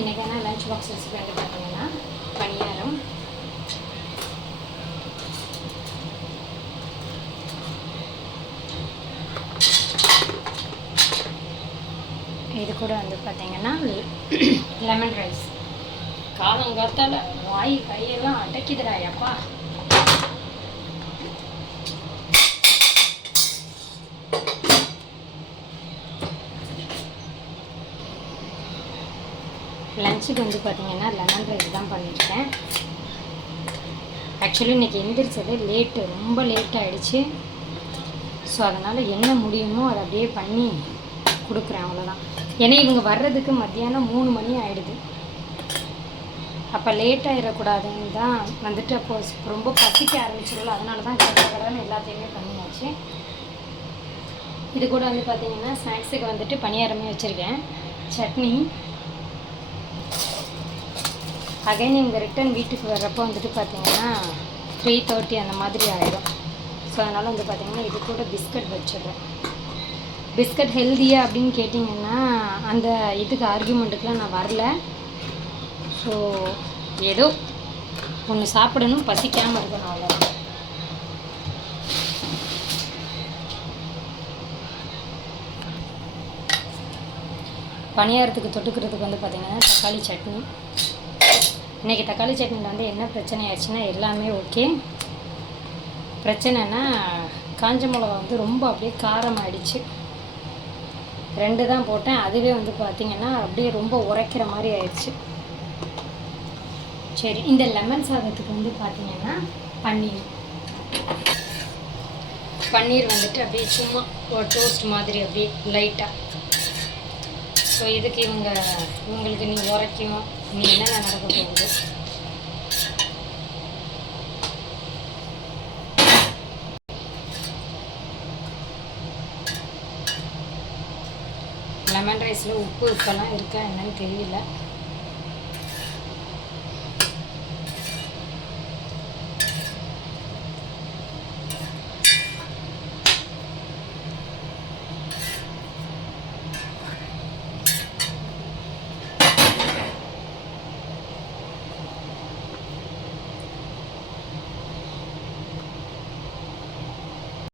இன்றைக்கான lunch box recipe வந்து பார்த்தீங்கன்னா பணியாரம். இது கூட வந்து பார்த்தீங்கன்னா லெமன் ரைஸ். காலங்காத்தால் வாய் கையெல்லாம் அடைக்குதுடா அப்பா. லஞ்சுக்கு வந்து பார்த்திங்கன்னா லெமன் ரைஸ் தான் பண்ணியிருக்கேன். ஆக்சுவலி இன்றைக்கி எந்திரிச்சது லேட்டு, ரொம்ப லேட் ஆகிடுச்சு. ஸோ அதனால் என்ன முடியுமோ அதை அப்படியே பண்ணி கொடுக்குறேன், அவ்வளோதான். ஏன்னா இவங்க வர்றதுக்கு மத்தியானம் 3 மணி ஆகிடுது. அப்போ லேட் ஆகிடக்கூடாதுன்னு தான் வந்துட்டு அப்போ ரொம்ப பசிக்க ஆரம்பிச்சிடல. அதனால தான் கடன்னு எல்லாத்தையுமே பண்ணியாச்சு. இது கூட வந்து பார்த்திங்கன்னா ஸ்நாக்ஸுக்கு வந்துட்டு பணியாரமே வச்சுருக்கேன். சட்னி. அகைன் இங்கே ரிட்டன் வீட்டுக்கு வர்றப்போ வந்துட்டு பார்த்திங்கன்னா 3:30 அந்த மாதிரி ஆகிடும். ஸோ அதனால் வந்து பார்த்திங்கன்னா இது கூட பிஸ்கட் வச்சிடுறேன். பிஸ்கட் ஹெல்தியா அப்படின்னு கேட்டிங்கன்னா அந்த இதுக்கு ஆர்கியூமெண்ட்டுக்கெலாம் நான் வரல. ஸோ ஏதோ ஒன்று சாப்பிடணும், பசிக்காமல் இருக்கணும், அவ்வளோதான். பணியாரத்துக்கு தொட்டுக்கிறதுக்கு வந்து பார்த்திங்கன்னா தக்காளி சட்னி. இன்றைக்கி தக்காளி சட்னியில் வந்து என்ன பிரச்சனை ஆயிடுச்சுன்னா எல்லாமே ஓகே. பிரச்சனைனா காஞ்ச மிளகா வந்து ரொம்ப அப்படியே காரம் ஆகிடுச்சு. 2 தான் போட்டேன். அதுவே வந்து பார்த்திங்கன்னா அப்படியே ரொம்ப உரைக்கிற மாதிரி ஆயிடுச்சு. சரி, இந்த லெமன் சாதத்துக்கு வந்து பார்த்திங்கன்னா பன்னீர் வந்துட்டு அப்படியே சும்மா ஒரு டோஸ்ட் மாதிரி அப்படியே லைட்டாக. ஸோ இதுக்கு இவங்களுக்கு நீ உரைக்கும், நீ என்னென்ன நடக்க போகுது. லெமன் ரைஸில் உப்பு இப்போல்லாம் இருக்கா என்னன்னு தெரியல.